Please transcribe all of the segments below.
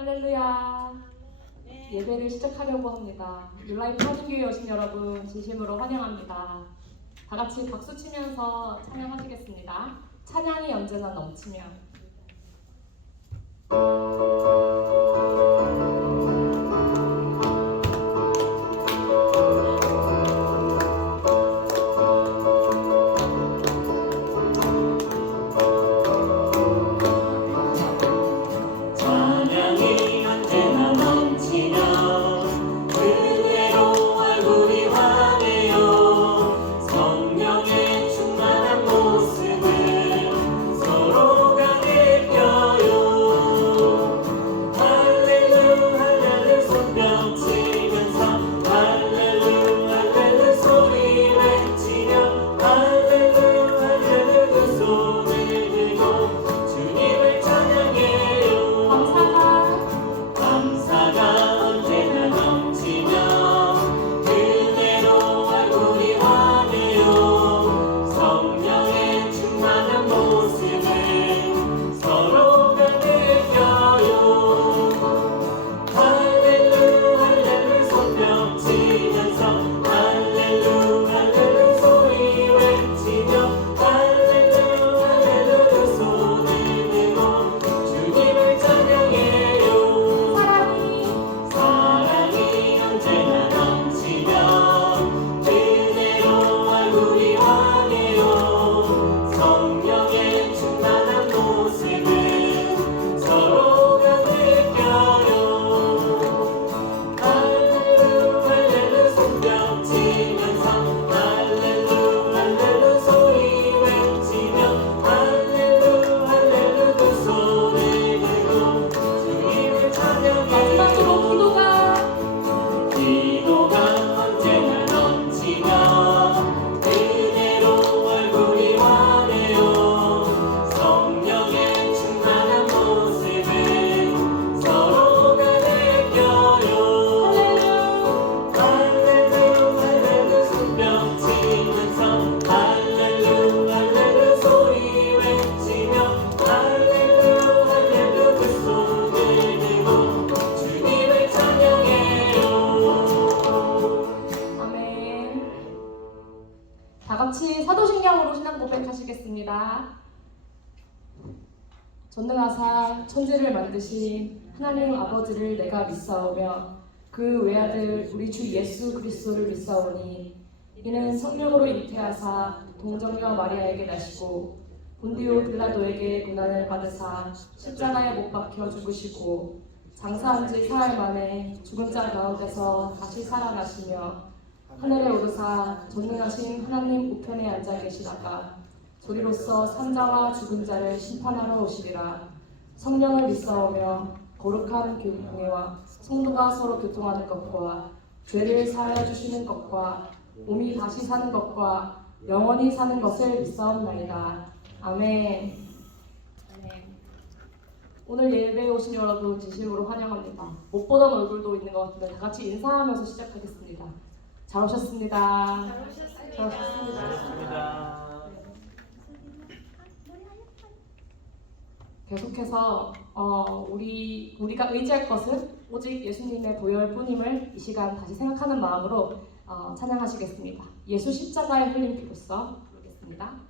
할렐루야. 예배를 시작하려고 합니다. 뉴라이프 하중교회 오신 여러분 진심으로 환영합니다. 다 같이 박수 치면서 찬양하시겠습니다. 찬양이 언제나 넘치면. 사도신경으로 신앙 고백하시겠습니다. 전능하사 천지를 만드신 하나님 아버지를 내가 믿사오며 그 외아들 우리 주 예수 그리스도를 믿사오니 이는 성령으로 잉태하사 동정녀 마리아에게 나시고 본디오 빌라도에게 고난을 받으사 십자가에 못 박혀 죽으시고 장사한 지 사흘 만에 죽은 자 가운데서 다시 살아나시며 하늘에 오르사 전능하신 하나님 우편에 앉아 계시다가 조리로서 산자와 죽은 자를 심판하러 오시리라. 성령을 믿사오며 거룩한 교회와 성도가 서로 교통하는 것과 죄를 사하여 주시는 것과 몸이 다시 사는 것과 영원히 사는 것을 믿사옵나이다. 아멘. 오늘 예배에 오신 여러분 진심으로 환영합니다. 못 보던 얼굴도 있는 것 같은데 다 같이 인사하면서 시작하겠습니다. 잘 오셨습니다. 잘 오셨습니다. 계속해서 우리가 의지할 것은 오직 예수님의 보혈뿐임을 이 시간 다시 생각하는 마음으로 찬양하시겠습니다. 예수 십자가의 흘린 피로써 부르겠습니다.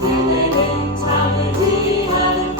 그대는 참을지 않은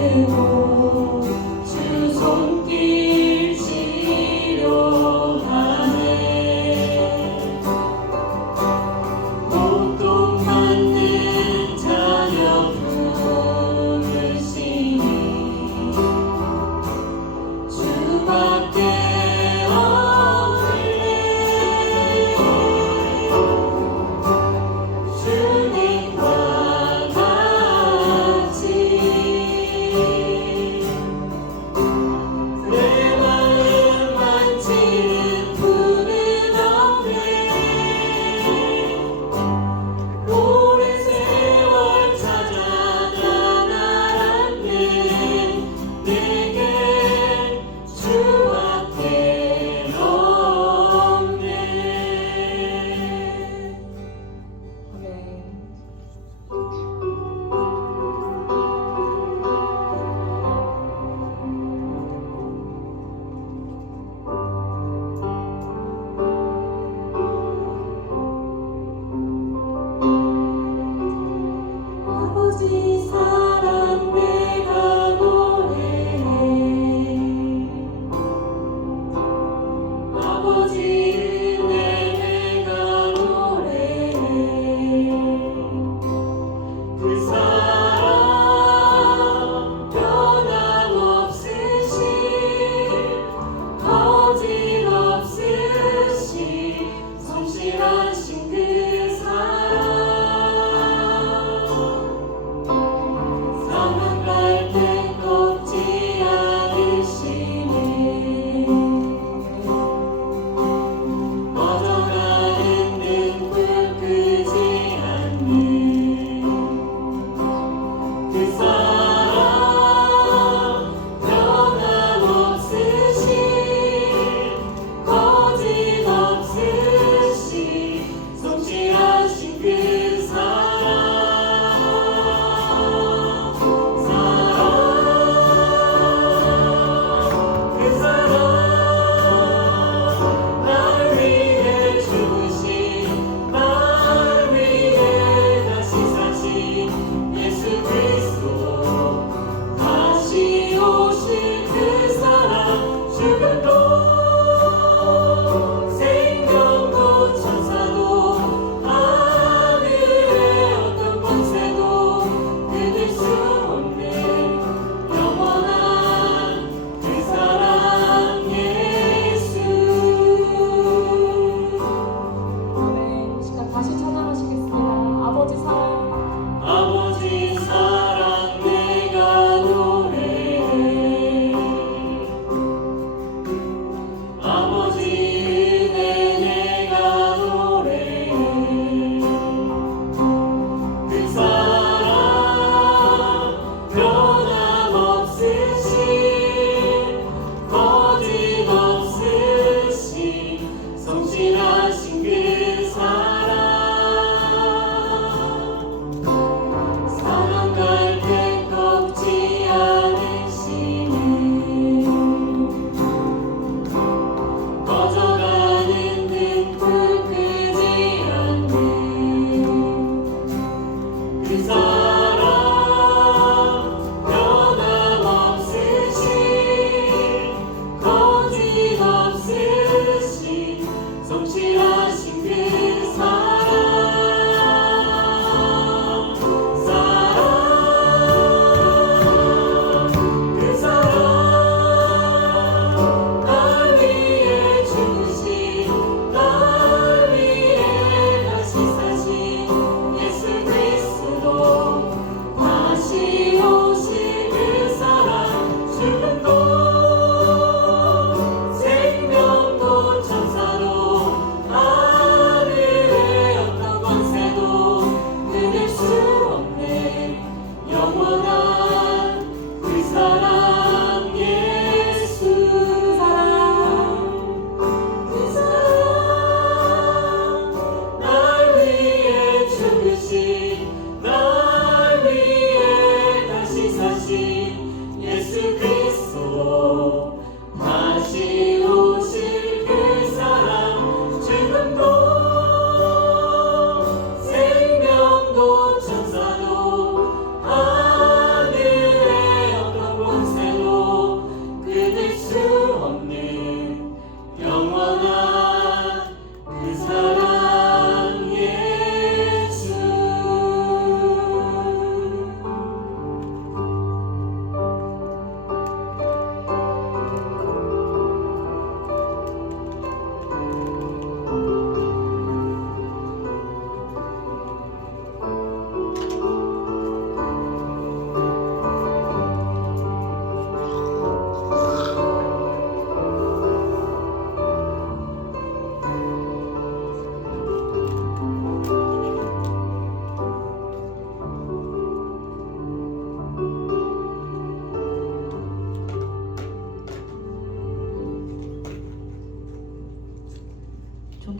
깨우고 주 손길 치료하네. 보통 받는 자녀 부르시니 주밖에 없네. 주님과 같이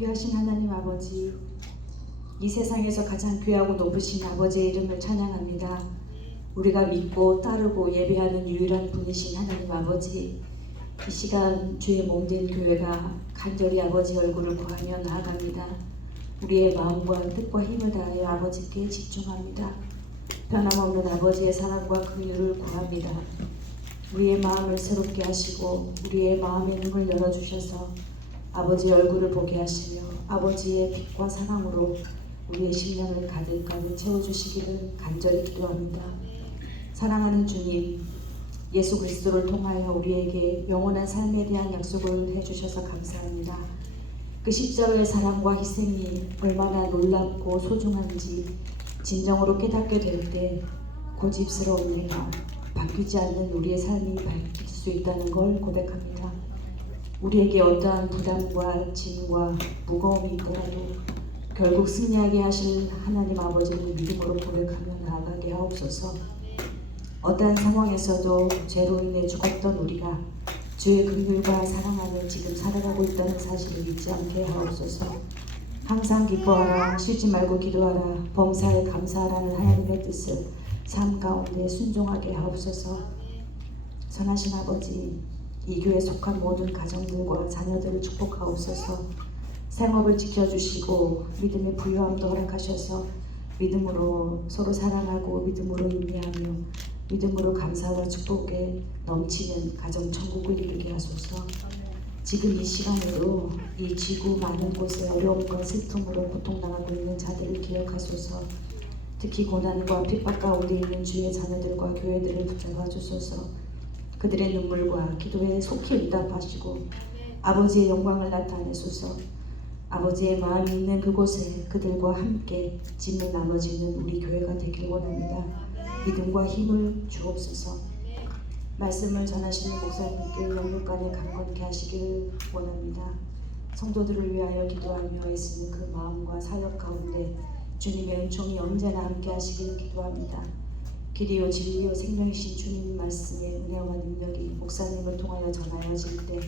존귀하신 하나님 아버지, 이 세상에서 가장 귀하고 높으신 아버지의 이름을 찬양합니다. 우리가 믿고 따르고 예배하는 유일한 분이신 하나님 아버지, 이 시간 주의 몸된 교회가 간절히 아버지 얼굴을 구하며 나아갑니다. 우리의 마음과 뜻과 힘을 다하여 아버지께 집중합니다. 변함없는 아버지의 사랑과 긍휼을 구합니다. 우리의 마음을 새롭게 하시고 우리의 마음의 눈을 열어주셔서 아버지의 얼굴을 보게 하시며 아버지의 빛과 사랑으로 우리의 심령을 가득가득 채워주시기를 간절히 기도합니다. 사랑하는 주님, 예수 그리스도를 통하여 우리에게 영원한 삶에 대한 약속을 해주셔서 감사합니다. 그 십자가의 사랑과 희생이 얼마나 놀랍고 소중한지 진정으로 깨닫게 될 때 고집스러운 내가 바뀌지 않는 우리의 삶이 바뀔 수 있다는 걸 고백합니다. 우리에게 어떠한 부담과 짐과 무거움이 있더라도 결국 승리하게 하실 하나님 아버지를 믿음으로 고백하며 나아가게 하옵소서. 어떠한 상황에서도 죄로 인해 죽었던 우리가 주의 긍휼과 사랑 안에 지금 살아가고 있다는 사실을 잊지 않게 하옵소서. 항상 기뻐하라, 쉬지 말고 기도하라, 범사에 감사하라는 하나님의 뜻을 삶 가운데 순종하게 하옵소서. 선하신 아버지, 이 교회에 속한 모든 가정들과 자녀들을 축복하옵소서. 생업을 지켜주시고 믿음의 부유함도 허락하셔서 믿음으로 서로 사랑하고 믿음으로 인내하며 믿음으로 감사와 축복에 넘치는 가정 천국을 이루게 하소서. 지금 이 시간에도 이 지구 많은 곳에 어려움과 슬픔으로 고통당하고 있는 자들을 기억하소서. 특히 고난과 핍박 가운데 있는 주의 자녀들과 교회들을 붙잡아 주소서. 그들의 눈물과 기도에 속히 응답하시고 아버지의 영광을 나타내소서. 아버지의 마음이 있는 그곳에 그들과 함께 짐을 나눠지는 우리 교회가 되길 원합니다. 믿음과 힘을 주옵소서. 말씀을 전하시는 목사님께 영육간에 강건케 하시길 원합니다. 성도들을 위하여 기도하며 애쓰는 그 마음과 사역 가운데 주님의 은총이 언제나 함께 하시길 기도합니다. 길이요 진리요 생명이신 주님 말씀의 은혜와 능력이 목사님을 통하여 전하여질 때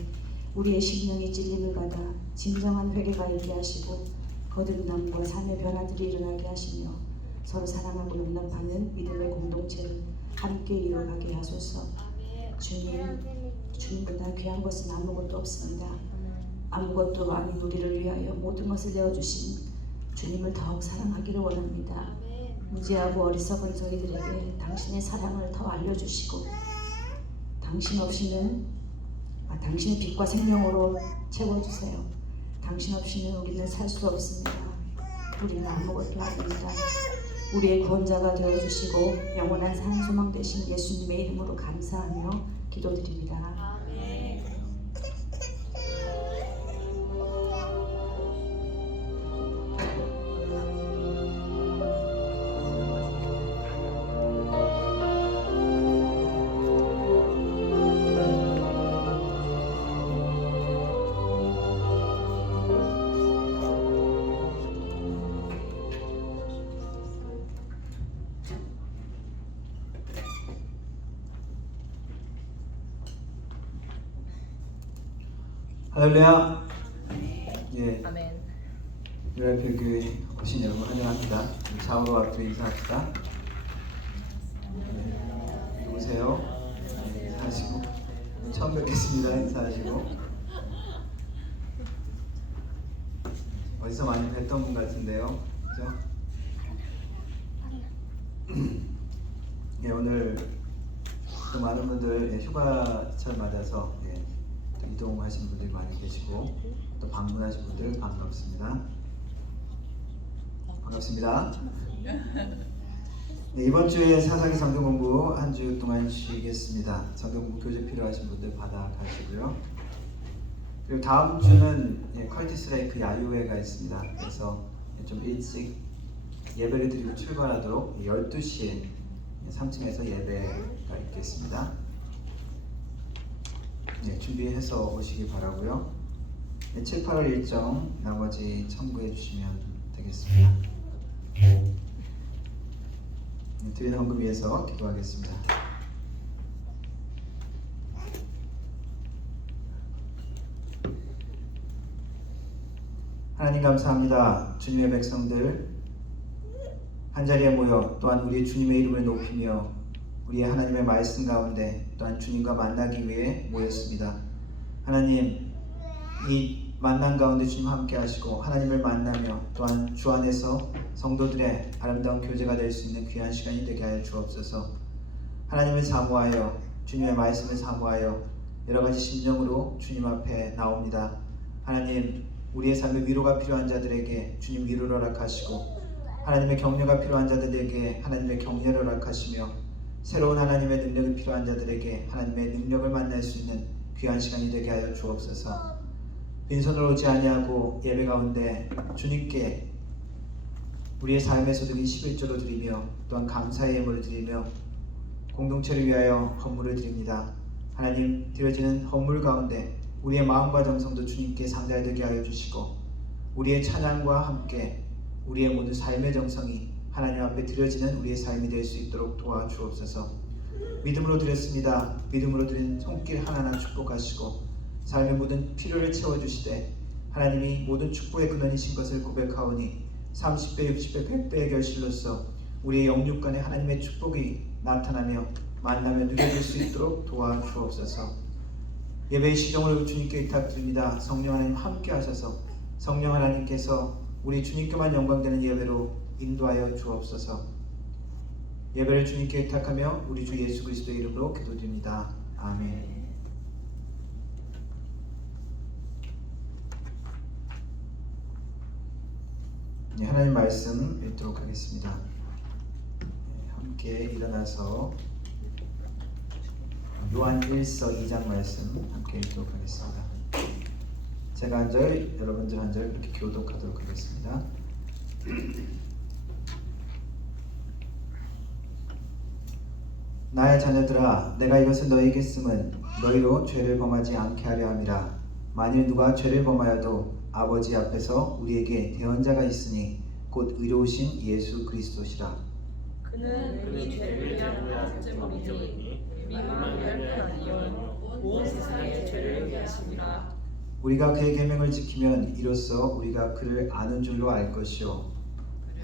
우리의 심령이 찔림을 받아 진정한 회개가 있게 하시고 거듭남과 삶의 변화들이 일어나게 하시며 서로 사랑하고 용납하는 믿음의 공동체를 함께 이뤄가게 하소서. 주님보다 귀한 것은 아무것도 없습니다. 아무것도 아닌 우리를 위하여 모든 것을 내어주신 주님을 더욱 사랑하기를 원합니다. 무지하고 어리석은 저희들에게 당신의 사랑을 더 알려주시고 당신의 빛과 생명으로 채워주세요. 당신 없이는 우리는 살 수 없습니다. 우리는 아무것도 아닙니다. 우리의 구원자가 되어주시고 영원한 산 소망 되신 예수님의 이름으로 감사하며 기도드립니다. 할렐루야. 예, 아멘. 유라필 교회 오신 여러분 환영합니다. 좌우로 앞으로 인사합시다. 누구세요? 인사하시고 처음 뵙겠습니다. 인사하시고 어디서 많이 뵀던 분 같은데요, 그죠? 예, 오늘 또 많은 분들 휴가철 맞아서 또 이동하신 분들이 많이 계시고 또 방문하신 분들 반갑습니다. 네, 이번 주에 사사기 성경 공부 한 주 동안 쉬겠습니다. 성경 공부 교재 필요하신 분들 받아 가시고요. 그리고 다음 주는 컬티스 레이크 야유회가 있습니다. 그래서 좀 일찍 예배를 드리고 출발하도록 12시에 3층에서 예배가 있겠습니다. 준비해서 오시기 바라고요. 7, 8월 일정 나머지 참고해 주시면 되겠습니다. 드리는 헌금 위해서 기도하겠습니다. 하나님 감사합니다. 주님의 백성들 한자리에 모여 또한 우리 주님의 이름을 높이며 우리의 하나님의 말씀 가운데 또한 주님과 만나기 위해 모였습니다. 하나님, 이 만남 가운데 주님 함께 하시고 하나님을 만나며 또한 주 안에서 성도들의 아름다운 교제가 될 수 있는 귀한 시간이 되게 하여 주옵소서. 하나님을 사모하여 주님의 말씀을 사모하여 여러가지 심령으로 주님 앞에 나옵니다. 하나님, 우리의 삶에 위로가 필요한 자들에게 주님 위로를 허락하시고 하나님의 격려가 필요한 자들에게 하나님의 격려를 허락하시며 새로운 하나님의 능력이 필요한 자들에게 하나님의 능력을 만날 수 있는 귀한 시간이 되게 하여 주옵소서. 빈손으로 오지 아니하고 예배 가운데 주님께 우리의 삶에서 드린 11조로 드리며 또한 감사의 예물을 드리며 공동체를 위하여 헌물을 드립니다. 하나님, 드려지는 헌물 가운데 우리의 마음과 정성도 주님께 상달되게 하여 주시고 우리의 찬양과 함께 우리의 모든 삶의 정성이 하나님 앞에 드려지는 우리의 삶이 될 수 있도록 도와주옵소서. 믿음으로 드렸습니다. 믿음으로 드린 손길 하나하나 축복하시고 삶의 모든 필요를 채워주시되 하나님이 모든 축복의 근원이신 것을 고백하오니 30배, 60배, 100배의 결실로서 우리의 영육 간에 하나님의 축복이 나타나며 만나며 누려질 수 있도록 도와주옵소서. 예배의 시종을 주님께 의탁드립니다. 성령 하나님 함께 하셔서 성령 하나님께서 우리 주님께만 영광되는 예배로 인도하여 주옵소서. 예배를 주님께 의탁하며 우리 주 예수 그리스도의 이름으로 기도드립니다. 아멘. 네, 하나님 말씀 읽도록 하겠습니다. 함께 일어나서 요한 1서 2장 말씀 함께 읽도록 하겠습니다. 제가 한 절, 여러분들 한 절 이렇게 교독하도록 하겠습니다. 나의 자녀들아, 내가 이것을 너희에게 쓰면 너희로 죄를 범하지 않게 하려 함이라. 만일 누가 죄를 범하여도 아버지 앞에서 우리에게 대언자가 있으니 곧 의로우신 예수 그리스도시라. 그는 우리 죄를 위한 화목제물이니 우리만 위할 뿐 아니요 온 세상의 죄를 위하심이라. 우리가 그의 계명을 지키면 이로써 우리가 그를 아는 줄로 알 것이요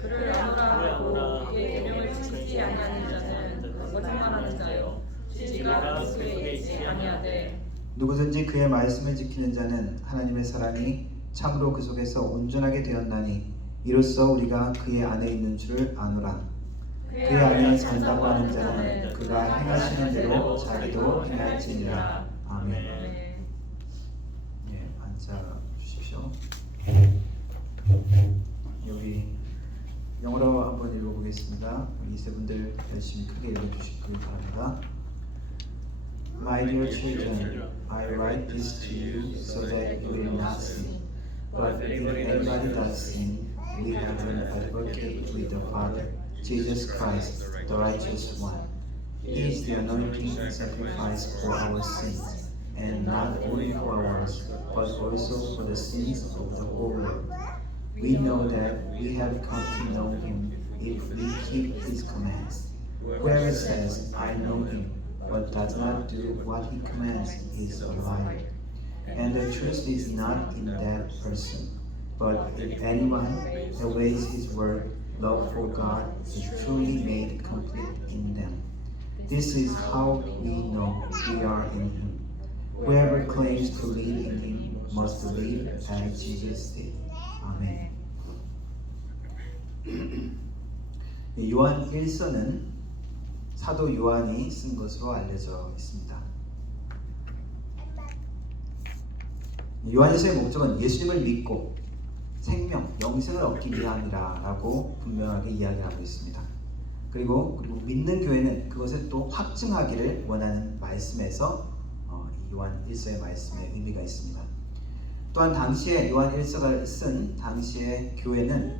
그를 아노라 하고 그의 계명을 지키지 아니하는 자는 거짓말하는 자요 진리가 그 속에 있지 아니하되 누구든지 그의 말씀을 지키는 자는 하나님의 사랑이 참으로 그 속에서 온전하게 되었나니 이로써 우리가 그의 안에 있는 줄을 아노라. 그의 안에 산다고 하는 자는 그가 행하시는 대로 자기도 행할지니라. 아멘. 예, 앉아 주십시오. 여기 영어로 한번 읽어보겠습니다. 우리 세 분들 열심히 크게 읽어주시기 바랍니다. My dear children, I write this to you so that you will not sin. But if anybody does sin, we have an advocate with the Father, Jesus Christ, the righteous one. He is the anointing sacrifice for our sins, and not only for ours, but also for the sins of the whole world. We know that we have come to know Him if we keep His commands. Whoever says, I know Him, but does not do what He commands is a liar. And the truth is not in that person. But if anyone obeys His word, love for God is truly made complete in them. This is how we know we are in Him. Whoever claims to live in Him must live as Jesus did. 아멘. 요한 1서는 사도 요한이 쓴 것으로 알려져 있습니다. 요한일서의 목적은 예수님을 믿고 생명, 영생을 얻기 위함이라 라고 분명하게 이야기하고 있습니다. 그리고 믿는 교회는 그것을 또 확증하기를 원하는 말씀에서 이 요한 1서의 말씀에 의미가 있습니다. 또한 당시에 요한 1서가 쓴 당시의 교회는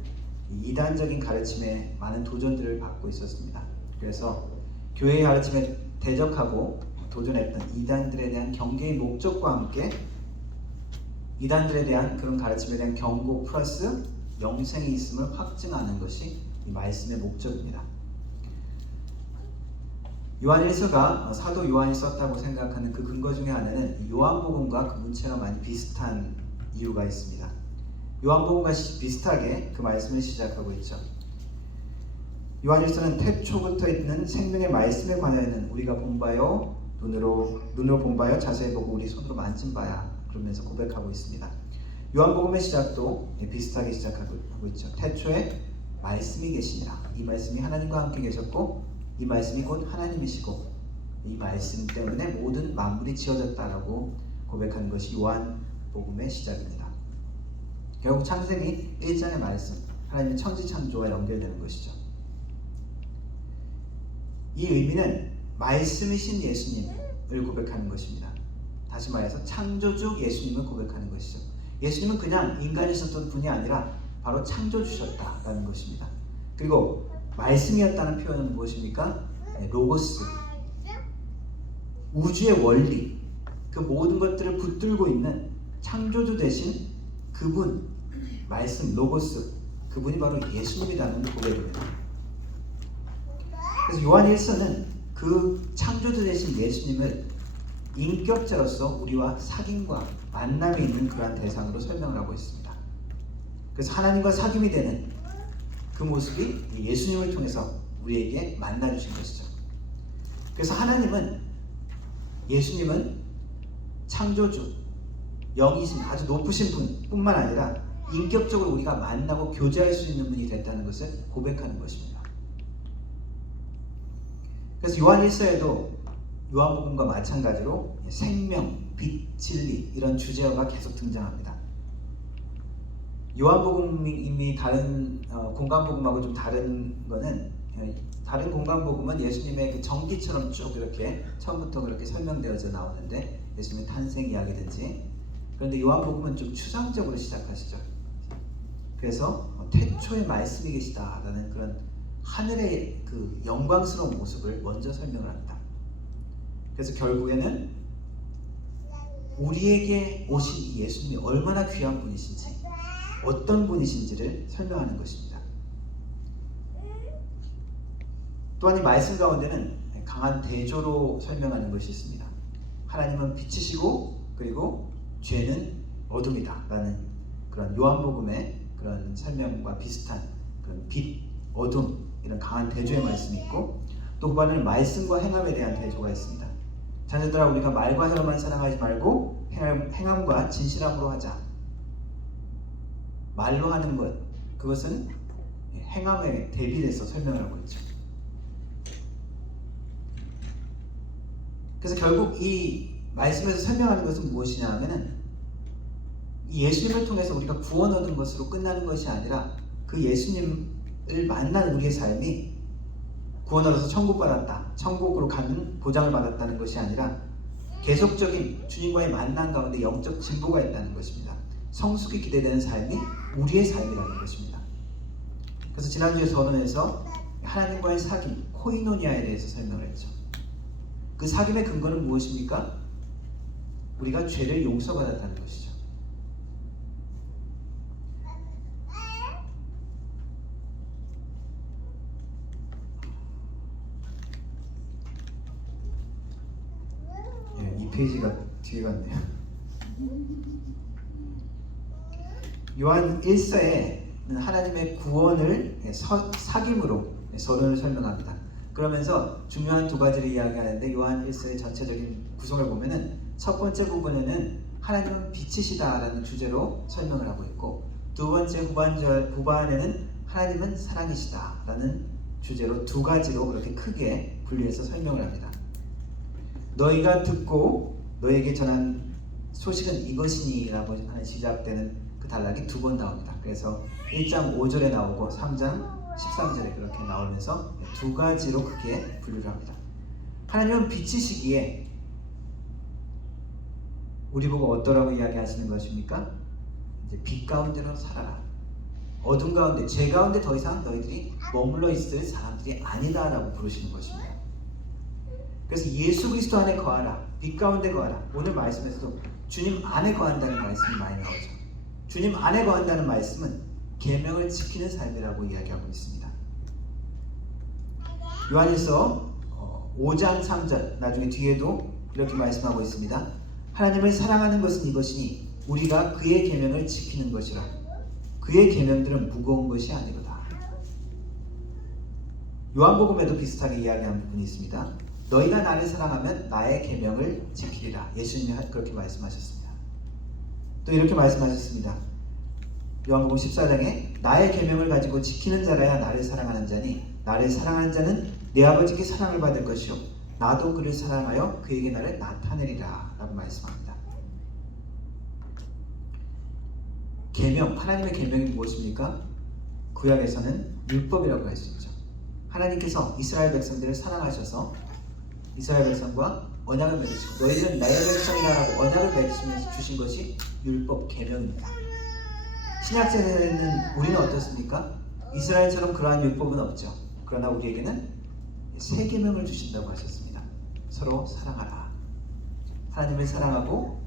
이단적인 가르침에 많은 도전들을 받고 있었습니다. 그래서 교회의 가르침에 대적하고 도전했던 이단들에 대한 경계의 목적과 함께 이단들에 대한 그런 가르침에 대한 경고 플러스 영생이 있음을 확증하는 것이 이 말씀의 목적입니다. 요한 1서가 사도 요한이 썼다고 생각하는 그 근거 중에 하나는 요한복음과 그 문체가 많이 비슷한 이유가 있습니다. 요한복음과 비슷하게 그 말씀을 시작하고 있죠. 요한일서는 태초부터 있는 생명의 말씀에 관하여는 우리가 본바요 눈으로 본바요 자세히 보고 우리 손으로 만진 바야 그러면서 고백하고 있습니다. 요한복음의 시작도 비슷하게 시작하고 있죠. 태초에 말씀이 계시니라. 이 말씀이 하나님과 함께 계셨고 이 말씀이 곧 하나님이시고 이 말씀 때문에 모든 만물이 지어졌다라고 고백하는 것이 요한복음의 시작입니다. 결국 창세기 1장의 말씀, 하나님의 천지창조와 연결되는 것이죠. 이 의미는 말씀이신 예수님을 고백하는 것입니다. 다시 말해서 창조주 예수님을 고백하는 것이죠. 예수님은 그냥 인간이셨던 분이 아니라 바로 창조주셨다라는 것입니다. 그리고 말씀이었다는 표현은 무엇입니까? 로고스, 우주의 원리, 그 모든 것들을 붙들고 있는 창조주 대신 그분, 말씀, 로고스, 그분이 바로 예수님이라는 고백입니다. 그래서 요한 1서는 그 창조주 되신 예수님을 인격자로서 우리와 사귐과 만남이 있는 그러한 대상으로 설명을 하고 있습니다. 그래서 하나님과 사귐이 되는 그 모습이 예수님을 통해서 우리에게 만나주신 것이죠. 그래서 예수님은 창조주, 영이신 아주 높으신 분뿐만 아니라 인격적으로 우리가 만나고 교제할 수 있는 분이 됐다는 것을 고백하는 것입니다. 그래서 요한 1서에도 요한복음과 마찬가지로 생명, 빛, 진리 이런 주제어가 계속 등장합니다. 요한복음이 다른 공간복음하고 좀 다른 거는 다른 공간복음은 예수님의 그 전기처럼 쭉 이렇게 처음부터 그렇게 설명되어져 나오는데 예수님의 탄생 이야기든지, 그런데 요한복음은 좀 추상적으로 시작하시죠. 그래서 태초에 말씀이 계시다라는 그런 하늘의 그 영광스러운 모습을 먼저 설명을 합니다. 그래서 결국에는 우리에게 오신 이 예수님이 얼마나 귀한 분이신지, 어떤 분이신지를 설명하는 것입니다. 또한 이 말씀 가운데는 강한 대조로 설명하는 것이 있습니다. 하나님은 빛이시고 그리고 죄는 어둠이다 라는 그런 요한복음의 그런 설명과 비슷한 그런 빛, 어둠 이런 강한 대조의 말씀이 있고, 또 후반에는 말씀과 행함에 대한 대조가 있습니다. 자녀들아 우리가 말과 혀로만 사랑하지 말고 행함과 진실함으로 하자. 말로 하는 것, 그것은 행함에 대비해서 설명을 하고 있죠. 그래서 결국 이 말씀에서 설명하는 것은 무엇이냐 하면은 이 예수님을 통해서 우리가 구원 얻은 것으로 끝나는 것이 아니라 그 예수님을 만난 우리의 삶이 구원 얻어서 천국 받았다, 천국으로 가는 보장을 받았다는 것이 아니라 계속적인 주님과의 만남 가운데 영적 진보가 있다는 것입니다. 성숙이 기대되는 삶이 우리의 삶이라는 것입니다. 그래서 지난주에 선언에서 하나님과의 사귐, 코이노니아에 대해서 설명을 했죠. 그 사귐의 근거는 무엇입니까? 우리가 죄를 용서받았다는 것이죠. 이 페이지가 뒤에 갔네요. 요한 1서에는 하나님의 구원을 사귐으로 선언을 설명합니다. 그러면서 중요한 두 가지를 이야기하는데, 요한 1서의 전체적인 구성을 보면은 첫 번째 부분에는 하나님은 빛이시다라는 주제로 설명을 하고 있고, 두 번째 후반에는 하나님은 사랑이시다라는 주제로 두 가지로 그렇게 크게 분리해서 설명을 합니다. 너희가 듣고 너에게 전한 소식은 이것이니라고 하는 시작되는 그 단락이 두 번 나옵니다. 그래서 1장 5절에 나오고 3장 13절에 그렇게 나오면서 두 가지로 크게 분류를 합니다. 하나님은 빛이시기에 우리 보고 어떠라고 이야기하시는 것입니까? 이제 빛 가운데로 살아라. 어둠 가운데, 죄 가운데 더 이상 너희들이 머물러 있을 사람들이 아니다라고 부르시는 것입니다. 그래서 예수 그리스도 안에 거하라, 빛 가운데 거하라. 오늘 말씀에서도 주님 안에 거한다는 말씀이 많이 나오죠. 주님 안에 거한다는 말씀은 계명을 지키는 삶이라고 이야기하고 있습니다. 요한일서 5장 3절 나중에 뒤에도 이렇게 말씀하고 있습니다. 하나님을 사랑하는 것은 이것이니 우리가 그의 계명을 지키는 것이라. 그의 계명들은 무거운 것이 아니로다. 요한복음에도 비슷하게 이야기한 부분이 있습니다. 너희가 나를 사랑하면 나의 계명을 지키리라. 예수님이 그렇게 말씀하셨습니다. 또 이렇게 말씀하셨습니다. 요한복음 14장에 나의 계명을 가지고 지키는 자라야 나를 사랑하는 자니 나를 사랑하는 자는 내 아버지께 사랑을 받을 것이요 나도 그를 사랑하여 그에게 나를 나타내리라 라고 말씀합니다. 계명, 하나님의 계명이 무엇입니까? 구약에서는 율법이라고 할 수 있죠. 하나님께서 이스라엘 백성들을 사랑하셔서 이스라엘 백성과 언약을 맺으시고 너희들은 나의 백성이라고 언약을 맺으시면서 주신 것이 율법, 계명입니다. 신약시대에는 우리는 어떻습니까? 이스라엘처럼 그러한 율법은 없죠. 그러나 우리에게는 새 계명을 주신다고 하셨습니다. 서로 사랑하라. 하나님을 사랑하고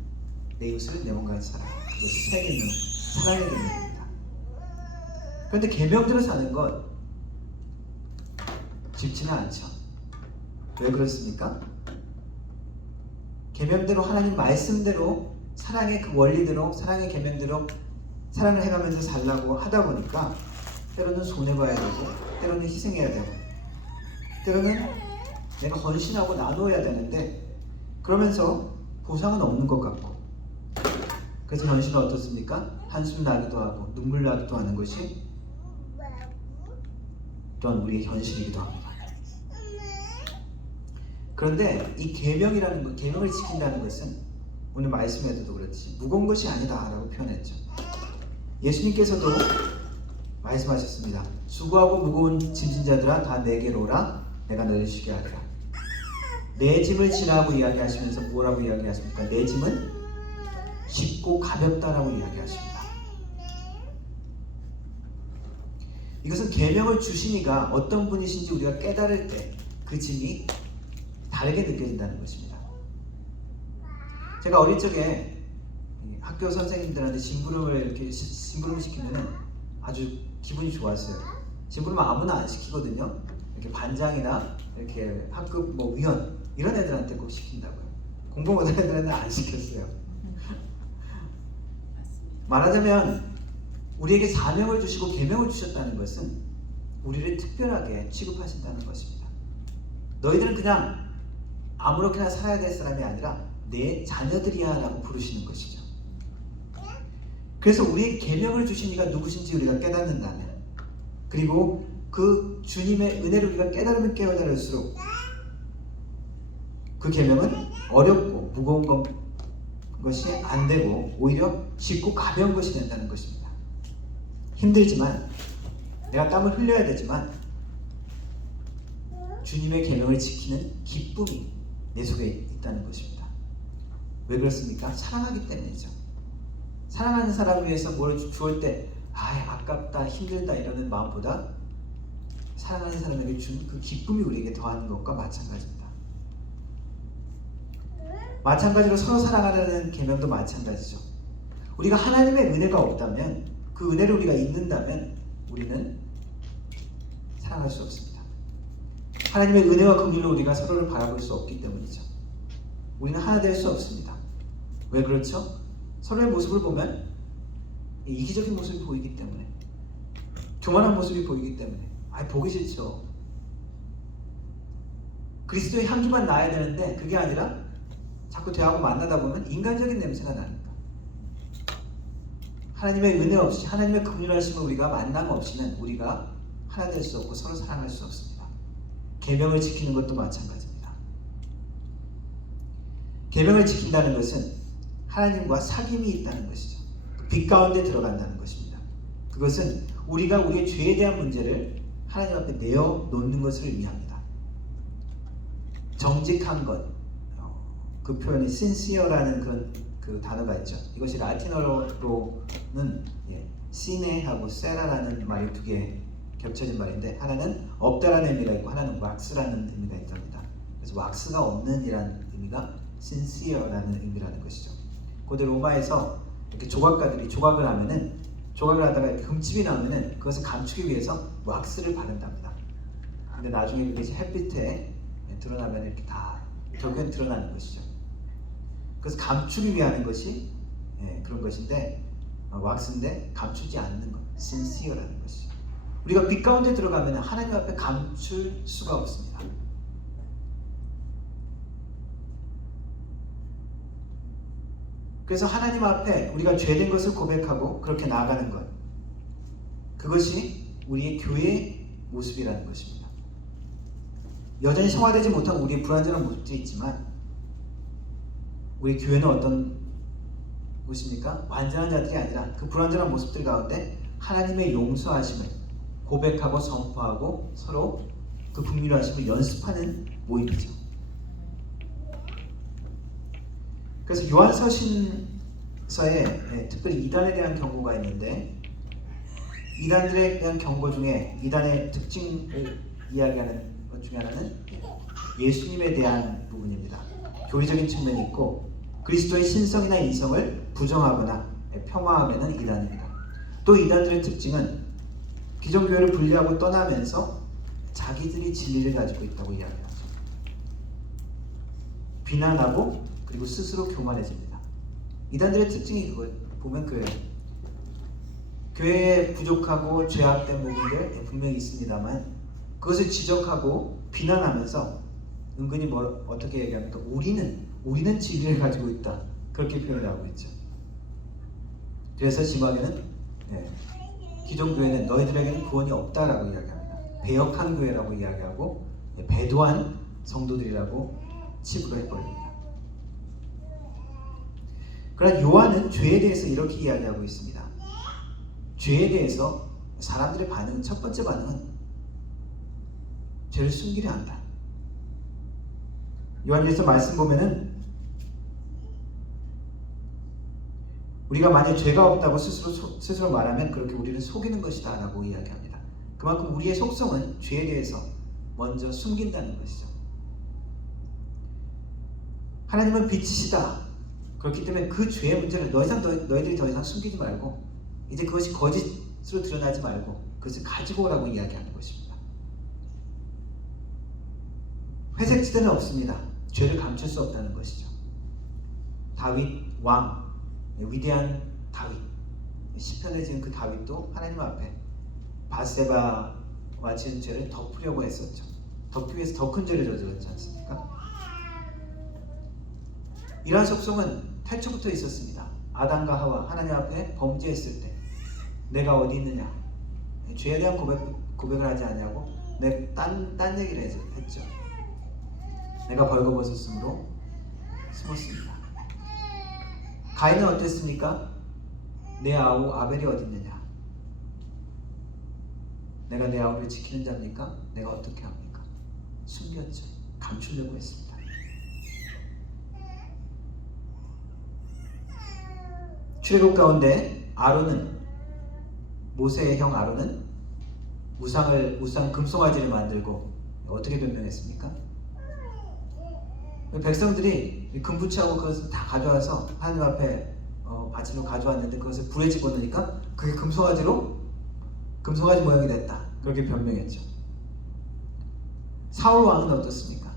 내 이웃을 내 몸과 같이 사랑하라. 그것이 새 계명, 사랑의 계명입니다. 그런데 계명대로 사는 건 쉽지는 않죠. 왜 그렇습니까? 계명대로 하나님 말씀대로 사랑의 그 원리대로 사랑의 계명대로 사랑을 해가면서 살라고 하다 보니까 때로는 손해봐야 되고 때로는 희생해야 되고 때로는 내가 헌신하고 나누어야 되는데 그러면서 보상은 없는 것 같고 그래서 현실은 어떻습니까? 한숨 나기도 하고 눈물 나기도 하는 것이 또한 우리의 현실이기도 합니다. 그런데 이 계명이라는 것, 계명을 지킨다는 것은 오늘 말씀에도 그렇지 무거운 것이 아니다라고 표현했죠. 예수님께서도 말씀하셨습니다. 수고하고 무거운 짐진 자들아 다 내게로 오라 내가 너희를 쉬게 하리라. 내 짐을 지라고 이야기하시면서 뭐라고 이야기하십니까? 내 짐은 쉽고 가볍다라고 이야기하십니다. 이것은 계명을 주시니까 어떤 분이신지 우리가 깨달을 때 그 짐이 다르게 느껴진다는 것입니다. 제가 어릴 적에 학교 선생님들한테 심부름을 이렇게 심부름을 시키면은 아주 기분이 좋았어요. 심부름은 아무나 안 시키거든요. 이렇게 반장이나 이렇게 학급 뭐 위원 이런 애들한테 꼭 시킨다고요. 공부 못하는 애들한테 안 시켰어요. 말하자면 우리에게 사명을 주시고 계명을 주셨다는 것은 우리를 특별하게 취급하신다는 것입니다. 너희들은 그냥 아무렇게나 살아야 될 사람이 아니라 내 자녀들이야 라고 부르시는 것이죠. 그래서 우리의 계명을 주신 이가 누구신지 우리가 깨닫는다면 그리고 그 주님의 은혜를 우리가 깨달으면 깨달을수록 그 계명은 어렵고 무거운 것이 안 되고 오히려 쉽고 가벼운 것이 된다는 것입니다. 힘들지만 내가 땀을 흘려야 되지만 주님의 계명을 지키는 기쁨이 내 속에 있다는 것입니다. 왜 그렇습니까? 사랑하기 때문이죠. 사랑하는 사람을 위해서 뭘 주을 때 아깝다 힘들다 이러는 마음보다 사랑하는 사람에게 준 그 기쁨이 우리에게 더하는 것과 마찬가지입니다. 마찬가지로 서로 사랑하라는 계명도 마찬가지죠. 우리가 하나님의 은혜가 없다면 그 은혜를 우리가 잊는다면 우리는 사랑할 수 없습니다. 하나님의 은혜와 긍휼로 우리가 서로를 바라볼 수 없기 때문이죠. 우리는 하나 될 수 없습니다. 왜 그렇죠? 서로의 모습을 보면 이기적인 모습이 보이기 때문에 교만한 모습이 보이기 때문에 보기 싫죠. 그리스도의 향기만 나야 되는데 그게 아니라 자꾸 대하고 만나다 보면 인간적인 냄새가 납니다. 하나님의 은혜 없이 하나님의 긍휼하심을 우리가 만남 없이는 우리가 하나 될 수 없고 서로 사랑할 수 없습니다. 계명을 지키는 것도 마찬가지입니다. 계명을 지킨다는 것은 하나님과 사귐이 있다는 것이죠. 빛 가운데 들어간다는 것입니다. 그것은 우리가 우리의 죄에 대한 문제를 하나님 앞에 내어놓는 것을 의미합니다. 정직한 것, 그 표현이 sincere라는 그런 그 단어가 있죠. 이것이 라틴어로는 sine하고 sera라는 말이 두 개 겹쳐진 말인데 하나는 없다라는 의미가 있고 하나는 왁스라는 의미가 있답니다. 그래서 왁스가 없는 이라는 의미가 sincere라는 의미라는 것이죠. 고대 로마에서 이렇게 조각가들이 조각을 하면은 조각을 하다가 이렇게 흠집이 나면은 그것을 감추기 위해서 왁스를 바른답니다. 근데 나중에 그게 햇빛에 드러나면 이렇게 다 결국엔 드러나는 것이죠. 그래서 감추기 위한 것이 그런 것인데 왁스인데 감추지 않는 것, sincere라는 것이죠. 우리가 빛 가운데 들어가면 하나님 앞에 감출 수가 없습니다. 그래서 하나님 앞에 우리가 죄된 것을 고백하고 그렇게 나아가는 것, 그것이 우리의 교회의 모습이라는 것입니다. 여전히 성화되지 못한 우리의 불완전한 모습도 있지만 우리 교회는 어떤 곳입니까? 완전한 자들이 아니라 그 불완전한 모습들 가운데 하나님의 용서하심을 고백하고 선포하고 서로 그 긍휼하심을 연습하는 모임이죠. 그래서 요한서신서에 특별히 이단에 대한 경고가 있는데, 이단들에 대한 경고 중에 이단의 특징을 이야기하는 것 중에 하나는 예수님에 대한 부분입니다. 교리적인 측면이 있고 그리스도의 신성이나 인성을 부정하거나 폄하하면 이단입니다. 또 이단들의 특징은 기존 교회를 분리하고 떠나면서 자기들이 진리를 가지고 있다고 이야기하죠. 비난하고 그리고 스스로 교만해집니다. 이단들의 특징이 그거 보면 그래요. 교회에 부족하고 죄악된 부분들 분명히 있습니다만 그것을 지적하고 비난하면서 은근히 어떻게 얘기합니까? 우리는 진리를 가지고 있다, 그렇게 표현을 하고 있죠. 그래서 지막에는 기존 교회는 너희들에게는 구원이 없다라고 이야기합니다. 배역한 교회라고 이야기하고 배도한 성도들이라고 치부를 해버립니다. 그러나 요한은 죄에 대해서 이렇게 이야기하고 있습니다. 죄에 대해서 사람들의 반응은, 첫 번째 반응은 죄를 숨기려 한다. 요한일서 말씀 보면은 우리가 만약 죄가 없다고 스스로 말하면 그렇게 우리를 속이는 것이다 라고 이야기합니다. 그만큼 우리의 속성은 죄에 대해서 먼저 숨긴다는 것이죠. 하나님은 빛이시다. 그렇기 때문에 그 죄의 문제를 너희들이 더 이상 숨기지 말고 이제 그것이 거짓으로 드러나지 말고 그것을 가지고 오라고 이야기하는 것입니다. 회색지대는 없습니다. 죄를 감출 수 없다는 것이죠. 다윗 왕, 위대한 다윗, 시편에 지은 그 다윗도 하나님 앞에 바세바와 지은 죄를 덮으려고 했었죠. 덮기 위해서 더 큰 죄를 저질렀지 않습니까? 이러한 속성은 태초부터 있었습니다. 아담과 하와 하나님 앞에 범죄했을 때 내가 어디 있느냐, 죄에 대한 고백을 하지 않냐고 딴 얘기를 했죠. 내가 벌거벗었으므로 숨었습니다. 가인은 어땠습니까? 내 아우 아벨이 어디 있느냐? 내가 내 아우를 지키는 자입니까? 내가 어떻게 합니까? 숨겼죠. 감추려고 했습니다. 출애굽 가운데 모세의 형 아론은 우상 금송아지를 만들고 어떻게 변명했습니까? 백성들이 금부치하고 그것을 다 가져와서 하나님 앞에 바치로 가져왔는데 그것을 불에 집어넣으니까 그게 금송아지 모양이 됐다, 그렇게 변명했죠. 사울 왕은 어떻습니까?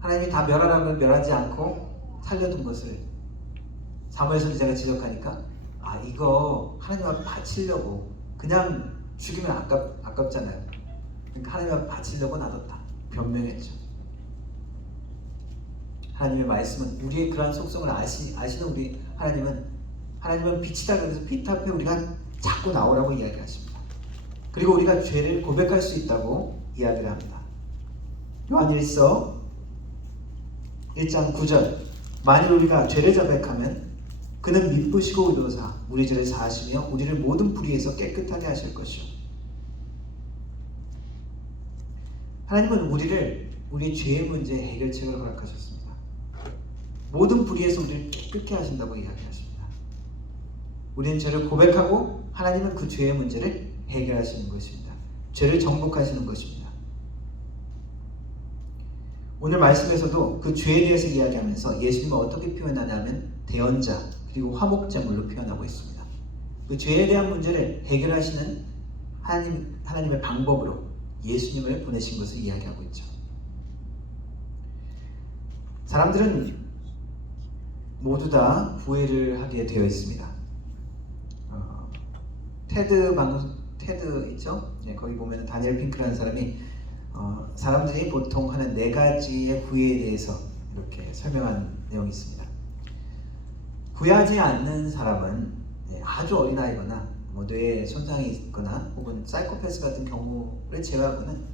하나님이 다 멸하라면 멸하지 않고 살려둔 것을 사무엘 선지자가 지적하니까 이거 하나님 앞에 바치려고, 그냥 죽이면 아깝잖아요. 그러니까 하나님 앞에 바치려고 놔뒀다, 변명했죠. 하나님의 말씀은 우리의 그러한 속성을 아시는 우리 하나님은 빛이다. 그래서 빛 앞에 우리가 자꾸 나오라고 이야기하십니다. 그리고 우리가 죄를 고백할 수 있다고 이야기를 합니다. 요한일서 1장 9절, 만일 우리가 죄를 자백하면 그는 미쁘시고 의로사 우리 죄를 사하시며 우리를 모든 불의에서 깨끗하게 하실 것이요. 하나님은 우리의 죄의 문제 해결책을 허락하셨습니다. 모든 불의에서 우리를 깨끗게 하신다고 이야기하십니다. 우리는 죄를 고백하고 하나님은 그 죄의 문제를 해결하시는 것입니다. 죄를 정복하시는 것입니다. 오늘 말씀에서도 그 죄에 대해서 이야기하면서 예수님은 어떻게 표현하냐면 대언자 그리고 화목제물로 표현하고 있습니다. 그 죄에 대한 문제를 해결하시는 하나님의 방법으로 예수님을 보내신 것을 이야기하고 있죠. 사람들은 모두 다 구애를 하게 되어 있습니다. 테드 방송 테드 있죠? 거기 보면 다니엘 핑크라는 사람이 사람들이 보통 하는 4가지의 후회에 대해서 이렇게 설명한 내용이 있습니다. 후회하지 않는 사람은 아주 어린아이거나 뇌에 손상이 있거나 혹은 사이코패스 같은 경우를 제외하고는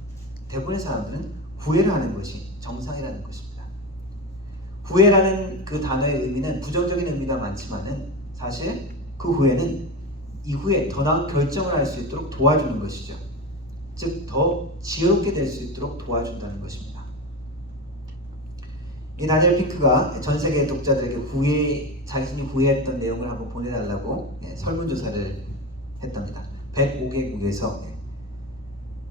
대부분의 사람들은 후회를 하는 것이 정상이라는 것입니다. 후회라는 그 단어의 의미는 부정적인 의미가 많지만은 사실 그 후회는 이후에 더 나은 결정을 할 수 있도록 도와주는 것이죠. 즉 더 지혜롭게 될 수 있도록 도와준다는 것입니다. 이 다니엘 핑크가 전 세계 독자들에게 자신이 후회했던 내용을 한번 보내달라고 설문조사를 했답니다. 105개국에서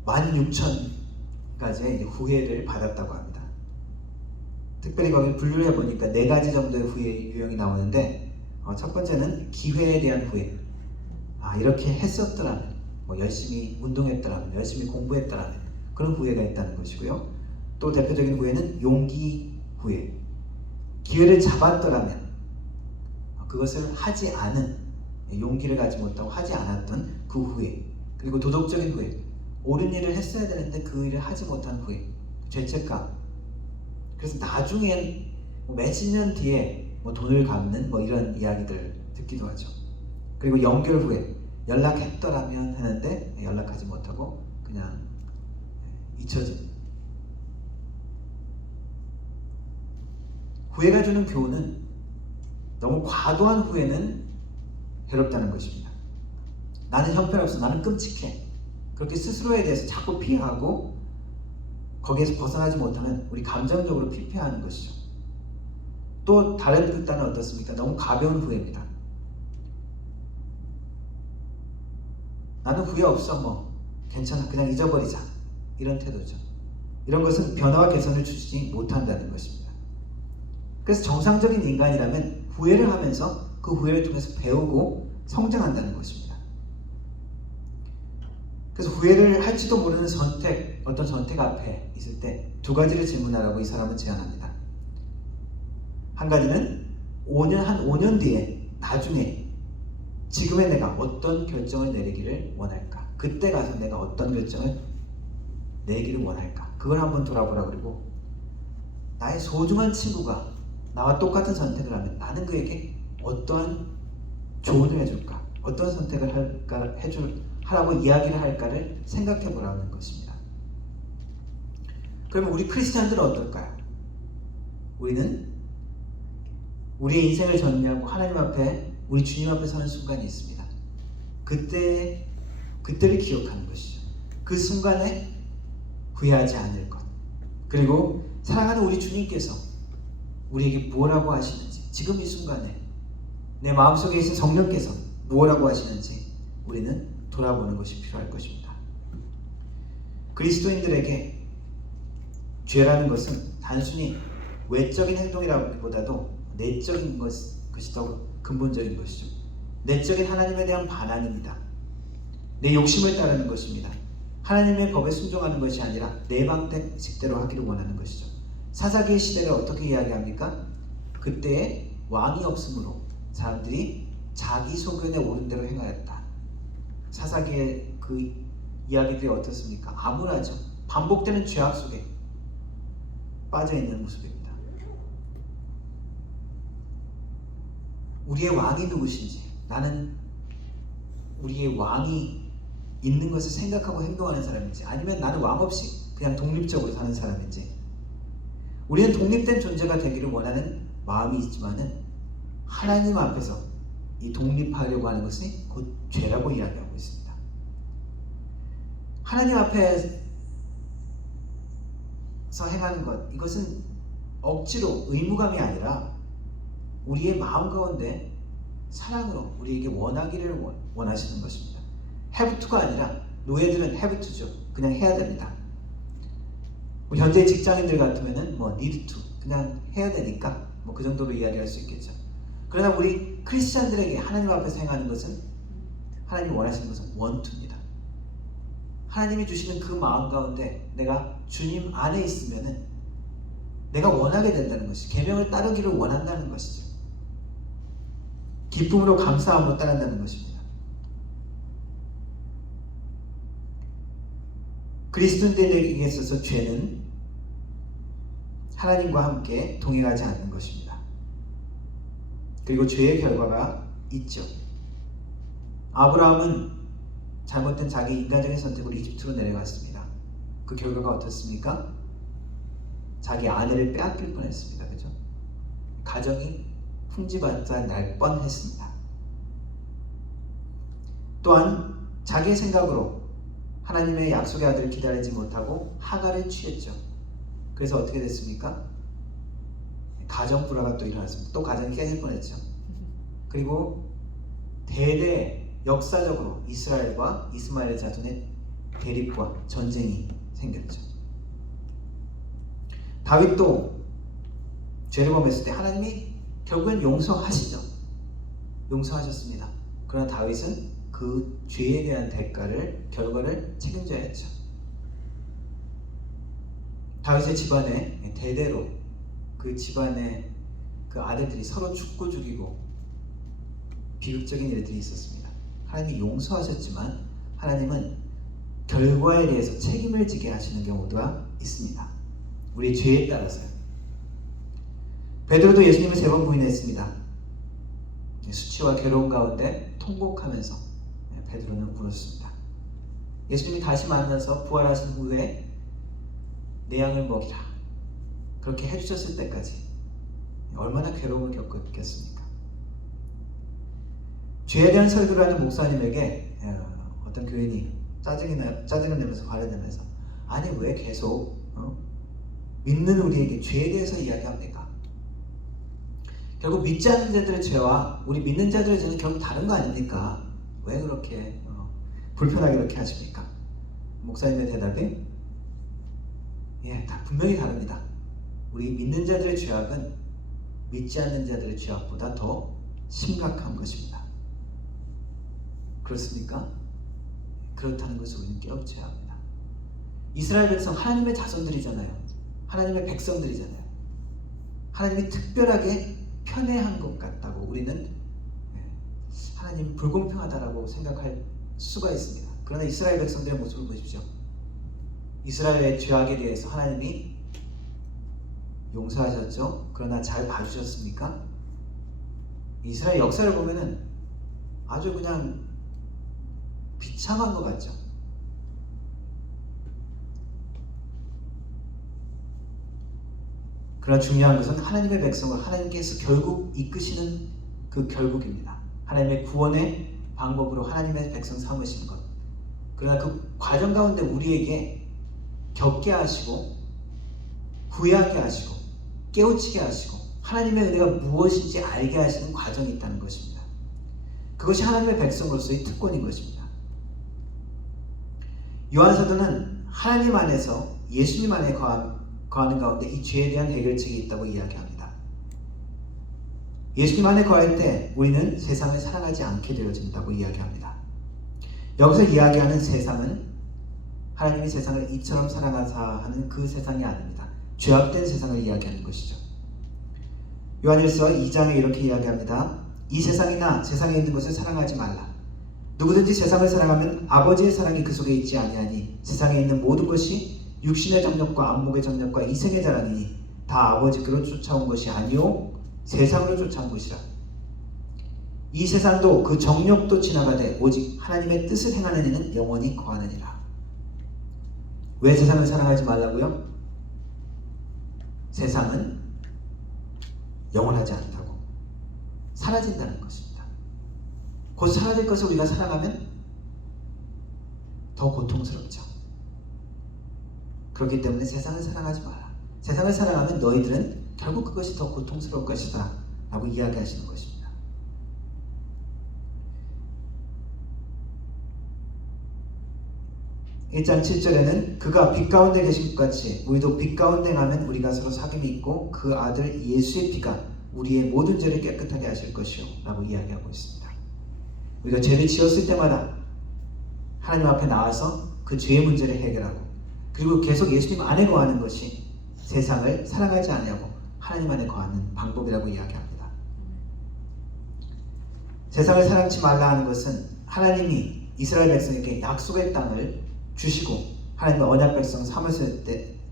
16,000가지의 후회를 받았다고 합니다. 특별히 거기 분류를 해보니까 4가지 정도의 후회 유형이 나오는데 첫 번째는 기회에 대한 후회. 이렇게 했었더라면, 열심히 운동했더라면, 열심히 공부했더라면 그런 후회가 있다는 것이고요. 또 대표적인 후회는 용기 후회. 기회를 잡았더라면 그것을 하지 않은, 용기를 가지 못하고 하지 않았던 그 후회. 그리고 도덕적인 후회. 옳은 일을 했어야 되는데 그 일을 하지 못한 후회. 죄책감. 그래서 나중엔 몇십 년 뒤에 돈을 갚는 이런 이야기들 듣기도 하죠. 그리고 연결 후회. 연락했더라면 하는데 연락하지 못하고 그냥 잊혀진. 후회가 주는 교훈은 너무 과도한 후회는 괴롭다는 것입니다. 나는 형편없어, 나는 끔찍해. 그렇게 스스로에 대해서 자꾸 비하하고 거기에서 벗어나지 못하면 우리 감정적으로 피폐하는 것이죠. 또 다른 극단은 어떻습니까? 너무 가벼운 후회입니다. 나는 후회 없어, 괜찮아, 그냥 잊어버리자, 이런 태도죠. 이런 것은 변화와 개선을 주지 못한다는 것입니다. 그래서 정상적인 인간이라면 후회를 하면서 그 후회를 통해서 배우고 성장한다는 것입니다. 그래서 후회를 할지도 모르는 어떤 선택 앞에 있을 때 2가지를 질문하라고 이 사람은 제안합니다. 한 가지는 한 5년 뒤에, 나중에 지금의 내가 어떤 결정을 내리기를 원할까? 그때 가서 내가 어떤 결정을 내기를 원할까? 그걸 한번 돌아보라. 그리고 나의 소중한 친구가 나와 똑같은 선택을 하면 나는 그에게 어떠한 조언을 해줄까? 어떤 선택을 하라고 이야기를 할까를 생각해 보라는 것입니다. 그러면 우리 크리스찬들은 어떨까요? 우리는 우리의 인생을 정리하고 하나님 앞에, 우리 주님 앞에 서는 순간이 있습니다. 그때를 기억하는 것이죠. 그 순간에 후회하지 않을 것. 그리고 사랑하는 우리 주님께서 우리에게 뭐라고 하시는지, 지금 이 순간에 내 마음속에 있는 성령께서 뭐라고 하시는지 우리는 돌아보는 것이 필요할 것입니다. 그리스도인들에게 죄라는 것은 단순히 외적인 행동이라기보다도 내적인 것이 더 근본적인 것이죠. 내적인 하나님에 대한 반항입니다. 내 욕심을 따르는 것입니다. 하나님의 법에 순종하는 것이 아니라 내 방식대로 하기를 원하는 것이죠. 사사기의 시대를 어떻게 이야기합니까? 그때에 왕이 없으므로 사람들이 자기 소견에 옳은 대로 행하였다. 사사기의 그 이야기들이 어떻습니까? 암울하죠. 반복되는 죄악 속에 빠져있는 모습입니다. 우리의 왕이 누구신지, 나는 우리의 왕이 있는 것을 생각하고 행동하는 사람인지, 아니면 나는 왕 없이 그냥 독립적으로 사는 사람인지. 우리는 독립된 존재가 되기를 원하는 마음이 있지만은 하나님 앞에서 이 독립하려고 하는 것이 곧 죄라고 이야기하고 있습니다. 하나님 앞에서 행하는 것, 이것은 억지로 의무감이 아니라 우리의 마음 가운데 사랑으로 우리에게 원하기를 원하시는 것입니다. have to가 아니라, 노예들은 have to죠. 그냥 해야 됩니다. 현재 직장인들 같으면은 need to, 그냥 해야 되니까 그 정도로 이야기할 수 있겠죠. 그러나 우리 크리스찬들에게 하나님 앞에서 행하는 것은, 하나님이 원하시는 것은 want to입니다. 하나님이 주시는 그 마음 가운데 내가 주님 안에 있으면은 내가 원하게 된다는 것이, 계명을 따르기를 원한다는 것이죠. 기쁨으로 감사함으로 따른다는 것입니다. 그리스도인들에게 있어서 죄는 하나님과 함께 동행하지 않는 것입니다. 그리고 죄의 결과가 있죠. 아브라함은 잘못된 자기 인간적인 선택으로 이집트로 내려갔습니다. 그 결과가 어떻습니까? 자기 아내를 빼앗길 뻔했습니다. 그죠? 가정이 풍지박산 날 뻔했습니다. 또한 자기의 생각으로 하나님의 약속의 아들을 기다리지 못하고 하갈을 취했죠. 그래서 어떻게 됐습니까? 가정 불화가 또 일어났습니다. 또 가정이 깨질 뻔했죠. 그리고 대대 역사적으로 이스라엘과 이스마엘 자손의 대립과 전쟁이 생겼죠. 다윗도 죄를 범했을 때 하나님이 결국엔 용서하시죠. 용서하셨습니다. 그러나 다윗은 그 죄에 대한 결과를 책임져야 했죠. 다윗의 집안에 대대로 그 집안의 그 아들들이 서로 죽고 죽이고 비극적인 일들이 있었습니다. 하나님이 용서하셨지만 하나님은 결과에 대해서 책임을 지게 하시는 경우가 있습니다. 우리의 죄에 따라서요. 베드로도 예수님을 3번 부인했습니다. 수치와 괴로움 가운데 통곡하면서 베드로는 울었습니다. 예수님이 다시 만나서 부활하신 후에 내 양을 먹이라 그렇게 해주셨을 때까지 얼마나 괴로움을 겪었겠습니까? 죄에 대한 설교를 하는 목사님에게 어떤 교인이 짜증을 내면서 화를 내면서 아니 왜 계속 믿는 우리에게 죄에 대해서 이야기합니까? 결국 믿지 않는 자들의 죄와 우리 믿는 자들의 죄는 결국 다른 거 아닙니까? 왜 그렇게 불편하게 그렇게 하십니까? 목사님의 대답이 다 분명히 다릅니다. 우리 믿는 자들의 죄악은 믿지 않는 자들의 죄악보다 더 심각한 것입니다. 그렇습니까? 그렇다는 것을 우리는 깨우쳐야 합니다. 이스라엘 백성 하나님의 자손들이잖아요. 하나님의 백성들이잖아요. 하나님이 특별하게 편애한 것 같다고 우리는 하나님 불공평하다라고 생각할 수가 있습니다. 그러나 이스라엘 백성들의 모습을 보십시오. 이스라엘의 죄악에 대해서 하나님이 용서하셨죠. 그러나 잘 봐주셨습니까? 이스라엘 역사를 보면은 아주 그냥 비참한 것 같죠. 그러나 중요한 것은 하나님의 백성을 하나님께서 결국 이끄시는 그 결국입니다. 하나님의 구원의 방법으로 하나님의 백성 삼으시는 것. 그러나 그 과정 가운데 우리에게 겪게 하시고 후회하게 하시고 깨우치게 하시고 하나님의 은혜가 무엇인지 알게 하시는 과정이 있다는 것입니다. 그것이 하나님의 백성으로서의 특권인 것입니다. 요한사도는 하나님 안에서 예수님 안에 거하는 가운데 이 죄에 대한 해결책이 있다고 이야기합니다. 예수님 안에 거할 때 우리는 세상을 사랑하지 않게 되어진다고 이야기합니다. 여기서 이야기하는 세상은 하나님이 세상을 이처럼 사랑하사 하는 그 세상이 아닙니다. 죄악된 세상을 이야기하는 것이죠. 요한일서 2장에 이렇게 이야기합니다. 이 세상이나 세상에 있는 것을 사랑하지 말라. 누구든지 세상을 사랑하면 아버지의 사랑이 그 속에 있지 아니하니 세상에 있는 모든 것이 육신의 정욕과 안목의 정욕과 이생의 자랑이니 다 아버지께로 쫓아온 것이 아니요 세상으로 쫓아온 것이라. 이 세상도 그 정욕도 지나가되 오직 하나님의 뜻을 행하는 이는 영원히 거하느니라. 왜 세상을 사랑하지 말라고요? 세상은 영원하지 않다고 사라진다는 것입니다. 곧 사라질 것을 우리가 사랑하면 더 고통스럽죠. 그렇기 때문에 세상을 사랑하지 마라. 세상을 사랑하면 너희들은 결국 그것이 더 고통스러울 것이다 라고 이야기하시는 것입니다. 1장 7절에는 그가 빛 가운데 계신 것 같이 우리도 빛 가운데 가면 우리가 서로 사귐이 있고 그 아들 예수의 피가 우리의 모든 죄를 깨끗하게 하실 것이요 라고 이야기하고 있습니다. 우리가 죄를 지었을 때마다 하나님 앞에 나와서 그 죄의 문제를 해결하고 그리고 계속 예수님 안에 거하는 것이 세상을 사랑하지 않냐고 하나님 안에 거하는 방법이라고 이야기합니다. 세상을 사랑치 말라 하는 것은 하나님이 이스라엘 백성에게 약속의 땅을 주시고 하나님의 언약 백성 삼으실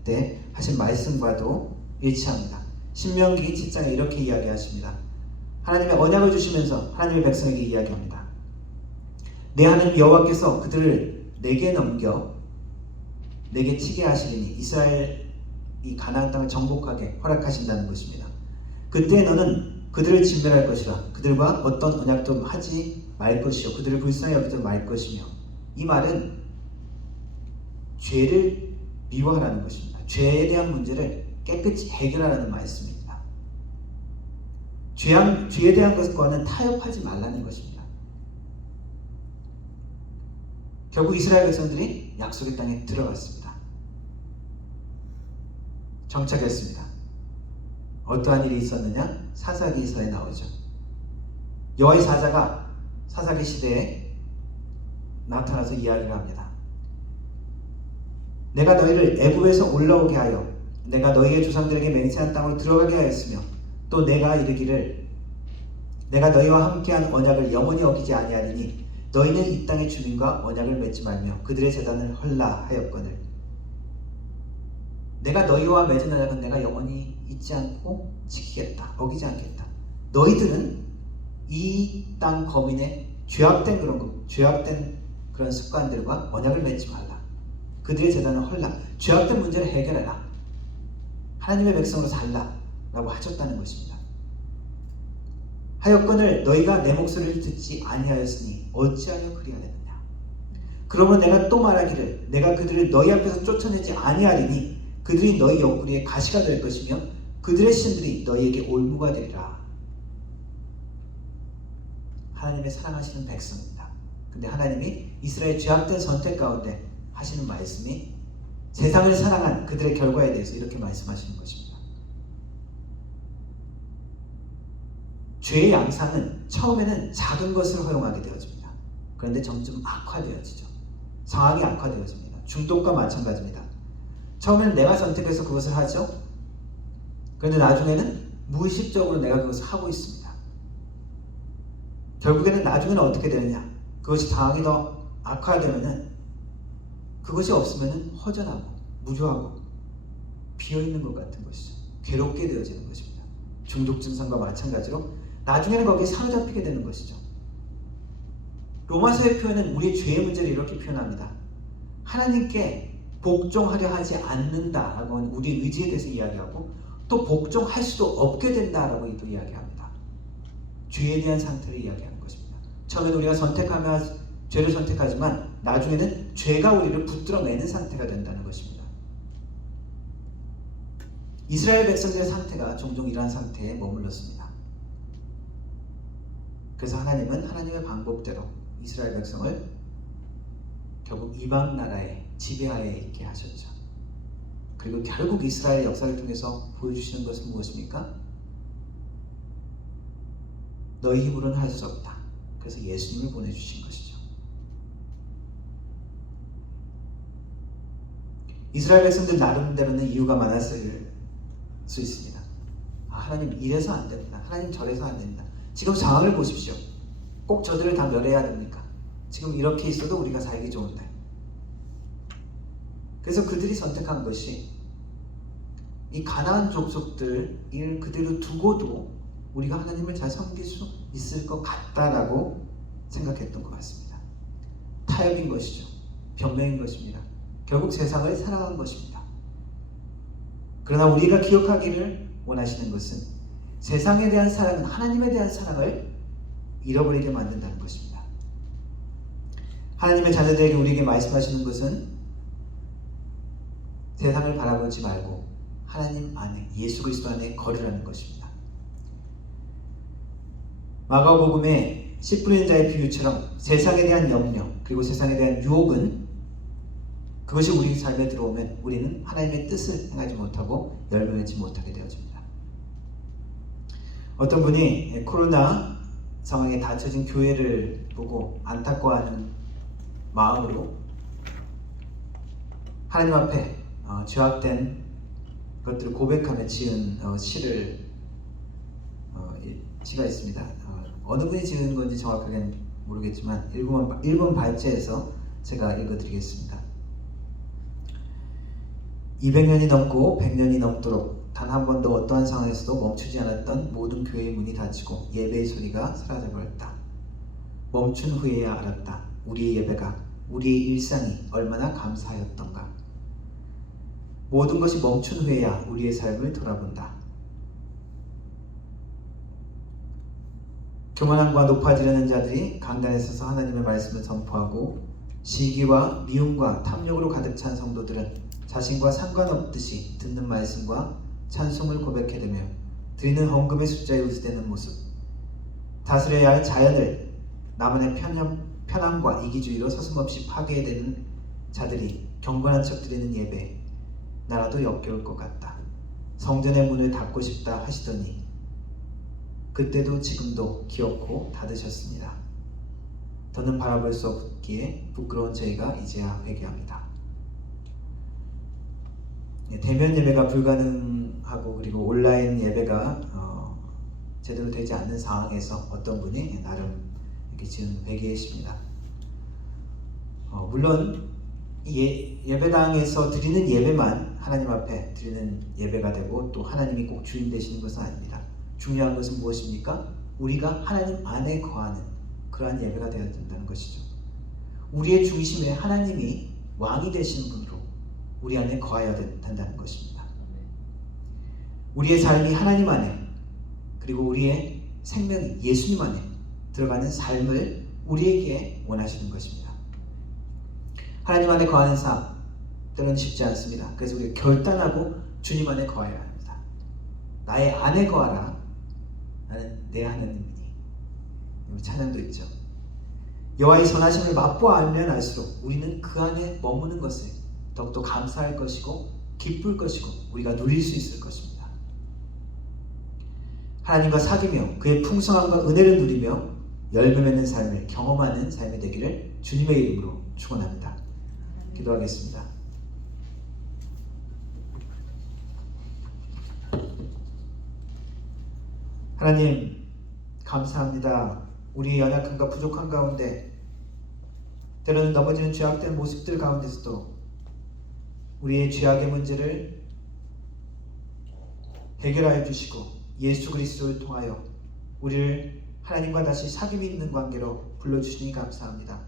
때 하신 말씀과도 일치합니다. 신명기 7장에 이렇게 이야기하십니다. 하나님의 언약을 주시면서 하나님의 백성에게 이야기합니다. 내 하나님 여호와께서 그들을 내게 넘겨 내게 치게 하시리니 이스라엘 이 가나안 땅을 정복하게 허락하신다는 것입니다. 그때 너는 그들을 진멸할 것이라. 그들과 어떤 언약도 하지 말 것이요 그들을 불쌍히 여기지 말 것이며. 이 말은 죄를 미워하라는 것입니다. 죄에 대한 문제를 깨끗이 해결하라는 말씀입니다. 죄에 대한 것과는 타협하지 말라는 것입니다. 결국 이스라엘 백성들이 약속의 땅에 들어갔습니다. 정착했습니다. 어떠한 일이 있었느냐? 사사기서에 나오죠. 여호와의 사자가 사사기 시대에 나타나서 이야기를 합니다. 내가 너희를 애굽에서 올라오게 하여 내가 너희의 조상들에게 맹세한 땅으로 들어가게 하였으며 또 내가 이르기를 내가 너희와 함께한 언약을 영원히 어기지 아니하리니 너희는 이 땅의 주민과 언약을 맺지 말며 그들의 제단을 헐라 하였거늘 내가 너희와 맺은 언약은 내가 영원히 잊지 않고 지키겠다. 어기지 않겠다. 너희들은 이 땅 거민의 죄악된 그런 습관들과 언약을 맺지 말라. 그들의 제단을 헐라. 죄악된 문제를 해결해라. 하나님의 백성으로 살라 라고 하셨다는 것입니다. 하였거늘 너희가 내 목소리를 듣지 아니하였으니 어찌하여 그리하였느냐. 그러므로 내가 또 말하기를 내가 그들을 너희 앞에서 쫓아내지 아니하리니 그들이 너희 옆구리에 가시가 될 것이며 그들의 신들이 너희에게 올무가 되리라. 하나님의 사랑하시는 백성입니다. 근데 하나님이 이스라엘 죄악된 선택 가운데 하시는 말씀이 세상을 사랑한 그들의 결과에 대해서 이렇게 말씀하시는 것입니다. 죄의 양상은 처음에는 작은 것을 허용하게 되어집니다. 그런데 점점 악화되어지죠. 상황이 악화되어집니다. 중독과 마찬가지입니다. 처음에는 내가 선택해서 그것을 하죠. 그런데 나중에는 무의식적으로 내가 그것을 하고 있습니다. 결국에는 나중에는 어떻게 되느냐? 그것이 상황이 더 악화되면은 그것이 없으면은 허전하고 무료하고 비어있는 것 같은 것이죠. 괴롭게 되어지는 것입니다. 중독 증상과 마찬가지로 나중에는 거기에 사로잡히게 되는 것이죠. 로마서의 표현은 우리의 죄의 문제를 이렇게 표현합니다. 하나님께 복종하려 하지 않는다라고 하는 우리의 의지에 대해서 이야기하고 또 복종할 수도 없게 된다라고 또 이야기합니다. 죄에 대한 상태를 이야기하는 것입니다. 처음에는 우리가 죄를 선택하지만 나중에는 죄가 우리를 붙들어매는 상태가 된다는 것입니다. 이스라엘 백성들의 상태가 종종 이러한 상태에 머물렀습니다. 그래서 하나님은 하나님의 방법대로 이스라엘 백성을 결국 이방 나라의 지배하에 있게 하셨죠. 그리고 결국 이스라엘 역사를 통해서 보여주시는 것은 무엇입니까? 너희 힘으로는 할 수 없다. 그래서 예수님을 보내주신 것이죠. 이스라엘 백성들 나름대로는 이유가 많았을 수 있습니다. 하나님 이래서 안 됩니다. 하나님 저래서 안 됩니다. 지금 상황을 보십시오. 꼭 저들을 다 멸해야 됩니까? 지금 이렇게 있어도 우리가 살기 좋은데. 그래서 그들이 선택한 것이 이 가나안 족속들을 그대로 두고도 우리가 하나님을 잘 섬길 수 있을 것 같다라고 생각했던 것 같습니다. 타협인 것이죠. 변명인 것입니다. 결국 세상을 사랑한 것입니다. 그러나 우리가 기억하기를 원하시는 것은 세상에 대한 사랑은 하나님에 대한 사랑을 잃어버리게 만든다는 것입니다. 하나님의 자녀들에게 우리에게 말씀하시는 것은 세상을 바라보지 말고 하나님 안에 예수 그리스도 안에 걸으라는 것입니다. 마가복음의 씨 뿌리는 자의 비유처럼 세상에 대한 염려 그리고 세상에 대한 유혹은 그것이 우리 삶에 들어오면 우리는 하나님의 뜻을 행하지 못하고 열매 맺지 못하게 되어집니다. 어떤 분이 코로나 상황에 닫혀진 교회를 보고 안타까워하는 마음으로 하나님 앞에 죄악된 것들을 고백하며 지은 시가 있습니다. 어느 분이 지은 건지 정확하게는 모르겠지만 일본 발제에서 제가 읽어드리겠습니다. 200년이 넘고 100년이 넘도록 단 한 번도 어떠한 상황에서도 멈추지 않았던 모든 교회의 문이 닫히고 예배의 소리가 사라져버렸다. 멈춘 후에야 알았다. 우리의 예배가, 우리의 일상이 얼마나 감사하였던가. 모든 것이 멈춘 후에야 우리의 삶을 돌아본다. 교만함과 높아지려는 자들이 강단에 서서 하나님의 말씀을 선포하고 시기와 미움과 탐욕으로 가득 찬 성도들은 자신과 상관없듯이 듣는 말씀과 찬송을 고백해대며 드리는 헌금의 숫자에 우스대는 모습, 다스려야 할 자연을 나만의 편함과 이기주의로 서슴없이 파괴되는 자들이 경건한 척 드리는 예배, 나라도 역겨울 것 같다. 성전의 문을 닫고 싶다 하시더니 그때도 지금도 기어코 닫으셨습니다. 더는 바라볼 수 없기에 부끄러운 저희가 이제야 회개합니다. 대면 예배가 불가능하고 그리고 온라인 예배가 제대로 되지 않는 상황에서 어떤 분이 나름 이렇게 지은 회개이십니다. 물론 예배당에서 드리는 예배만 하나님 앞에 드리는 예배가 되고 또 하나님이 꼭 주인 되시는 것은 아닙니다. 중요한 것은 무엇입니까? 우리가 하나님 안에 거하는 그러한 예배가 되어야 된다는 것이죠. 우리의 중심에 하나님이 왕이 되시는 분으로 우리 안에 거하여야 된다는 것입니다. 우리의 삶이 하나님 안에 그리고 우리의 생명이 예수님 안에 들어가는 삶을 우리에게 원하시는 것입니다. 하나님 안에 거하는 삶 때로는 쉽지 않습니다. 그래서 우리가 결단하고 주님 안에 거해야 합니다. 나의 안에 거하라. 나는 내 하나님이니. 찬양도 있죠. 여호와의 선하심을 맛보아 알면 알수록 우리는 그 안에 머무는 것을 더욱더 감사할 것이고 기쁠 것이고 우리가 누릴 수 있을 것입니다. 하나님과 사귀며 그의 풍성함과 은혜를 누리며 열매 맺는 삶을 경험하는 삶이 되기를 주님의 이름으로 축원합니다. 기도하겠습니다. 하나님 감사합니다. 우리의 연약함과 부족한 가운데 때로는 넘어지는 죄악된 모습들 가운데서도 우리의 죄악의 문제를 해결하여 주시고 예수 그리스도를 통하여 우리를 하나님과 다시 사귐이 있는 관계로 불러주시니 감사합니다.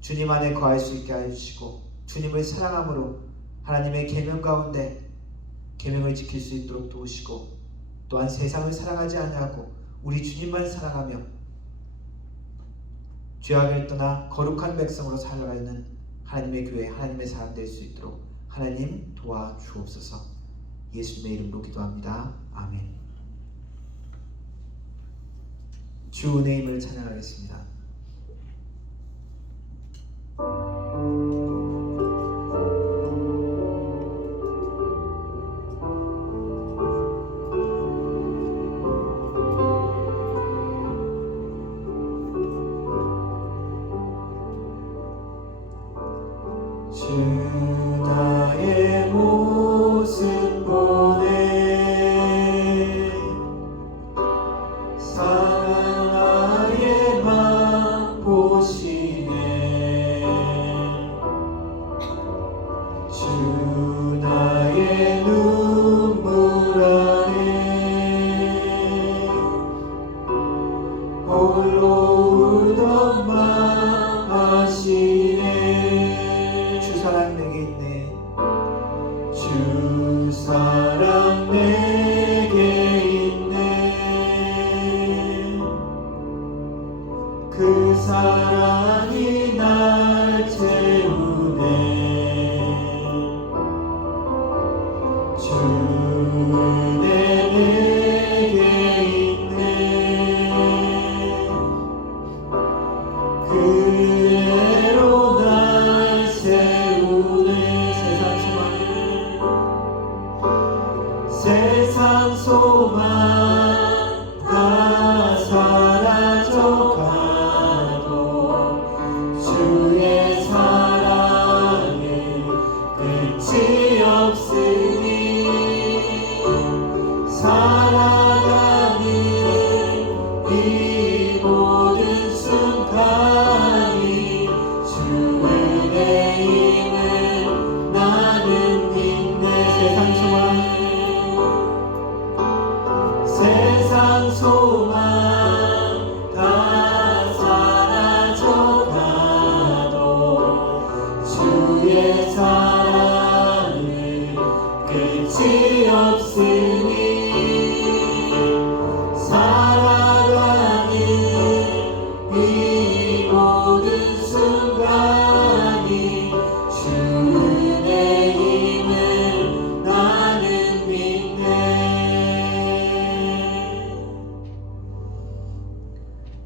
주님 안에 거할 수 있게 하여 주시고 주님을 사랑함으로 하나님의 계명 가운데 계명을 지킬 수 있도록 도우시고 또한 세상을 사랑하지 아니하고 우리 주님만 사랑하며 죄악을 떠나 거룩한 백성으로 살아가는 하나님의 교회, 하나님의 사람 될 수 있도록 하나님 도와주옵소서. 예수님의 이름으로 기도합니다. 아멘. 주 은혜의 힘을 찬양하겠습니다. 주 나의 모습 보내 사랑 나의 맘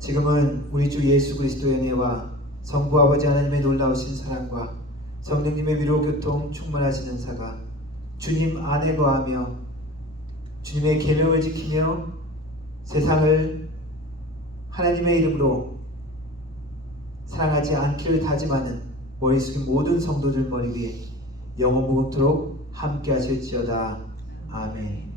지금은 우리 주 예수 그리스도의 은혜와 성부 아버지 하나님의 놀라우신 사랑과 성령님의 위로 교통 충만하신 은사가 주님 안에 거하며 주님의 계명을 지키며 세상을 하나님의 이름으로 사랑하지 않기를 다짐하는 머리 숙인 모든 성도들 머리 위에 영원 무궁토록 함께 하실지어다. 아멘.